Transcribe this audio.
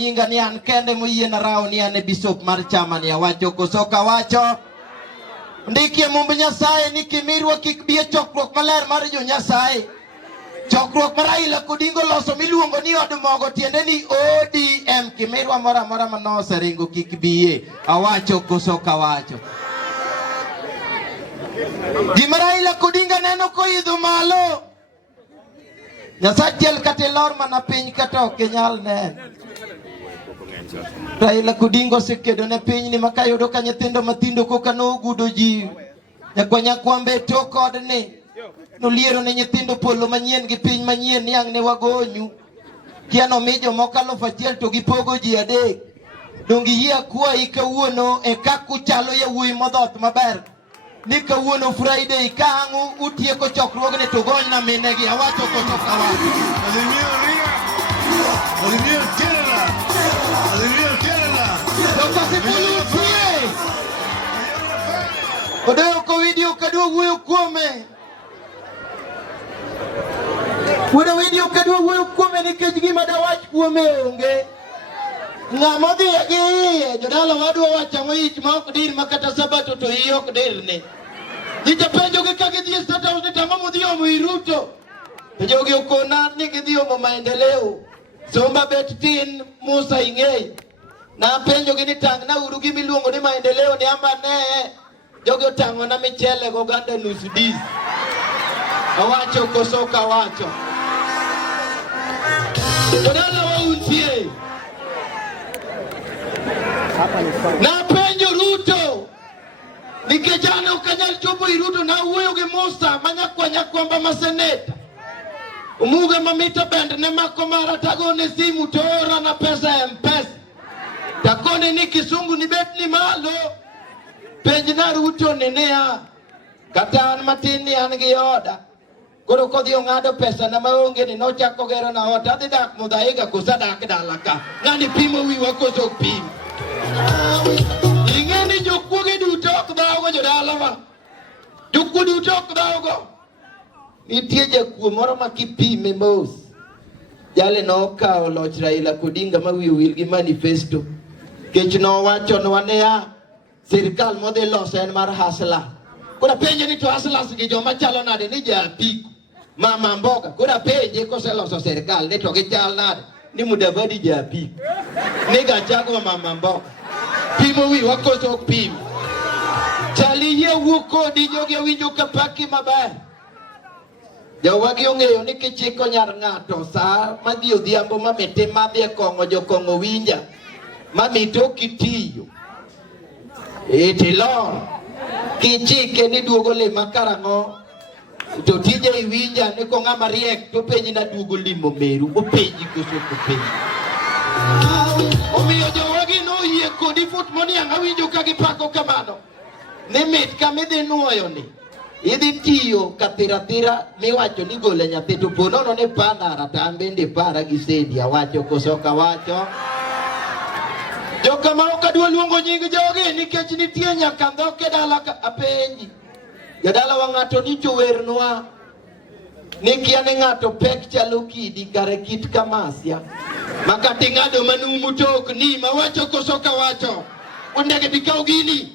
nyinga ni an kende moyien rao ni an bishop mar chama ni awacho koso kawacho. Ndiki mumb Nyasaye ni kimirwa kik bi chokruok maler mar jo Nyasaye. Chokruok mar Raila Odinga loso miluongo ni od mogo tiende ni ODM. Kimirwa mora mora manose ringo kik biye. Awacho koso kawacho. Gima Raila Odinga neno koidho malo. Nyasaye tiel kate lor mana piny kata ok nyal ne. Raila Odinga osekedo ne piny ni makayudo ka nyithindo matindo koka no gudo ji. Nyakwambe to kod ni. Noliero ne nyithindo polo manyien gi piny manyien yang ne wagonyu. Kiano mijo mokalo fachiel to gipogo ji adek. Dongi yia kuwa ikawuono e kaku chalo ya wui modhoth maber. Ni kawuono Friday kangu utieko chokruogne to gony na minegi awacho koto kawacho. Adivio Kerala. Odeo ko video kadua wuyo kuome. Wuyo video kadua wuyo kuome nikech gima dawach kuome onge. Ng'ama dhi gi iye jodala wadwa wachamo ich ma ok dir makata sabato to iye ok dir ni. Nijapenjo gi ka gidhi State House ni tang'o modhi omo Ruto. To jogi okona ni gidhi omo maendeleo. Somba bet tin Musa ing'ei. Na penjo gi ni tang'na uru gi miluongo ni maendeleo ni amba ne. Jogi otang'o na michele go ganda nusu dis. Awacho koso kawacho. Jodala wa untie. Na penjo Ruto nikejana ukanyal chopo Ruto na uweyo ge Musa manyakwamba maseneta umuga mamita bend ne mako mara tagone simu tora na pesa M-Pesa takone ni kisungu ni bet ni malo penjo na Ruto nenea kata an matini an gi oda koro kodhi ong'ado pesa na maonge ni nochako gero na ota dhi dak mudhaiga kusadak dalaka ng'ani pimo wiwa koso pimo. Ingeni jokuoge duto ok dhaogo jodala wa. Jokuo duto ok dhaogo. Nitie jakuo moro makipime mos. Jale no okao loch Raila Odinga ma wiyo wil gi manifesto. Kech no wacho nwa ne sirkal modhi loso en mar hasla. Kuna penje ni to haslas gi joma chalo nade ni japiko. Mama mboga. Kuna penje kose loso sirkal ni to gichal nade ni Mudavadi japiko. Ni Gachagua mama mboga. Pimo wi wakoso pimo. Chali ye wuko di jogi winjo kapaki maber. Jawagi ong'eyo ni kichiko nyar ng'ato sa madhi odhiambo mamete madhi e kongo jokongo winja. Mamito kitiyo. Tilor. Kichike ni duogo le makarango. To tije iwinja ni ko ng'ama riek to penji na duogo limo Meru. Openji koso kopenji. Omiyo jawagi no yie kodi fut moni anga winjo ka gipako kamano. Ni mit kamidhi nuoyo ni. Idhi tiyo kathiratira miwacho ni gole nyathi to ponono ni panara tambende para gi sedia wacho koso kawacho. Joka ma okadwa luongo nying jogi nikech nitie nyaka dhoke dala apenji. Jadala wa ng'ato ni chowernwa. Ni kia ni ng'ato pek chalo kidi kare kit kamasya. Makati ng'ado manumu tok ni mawacho koso kawacho. Undege bikao gini.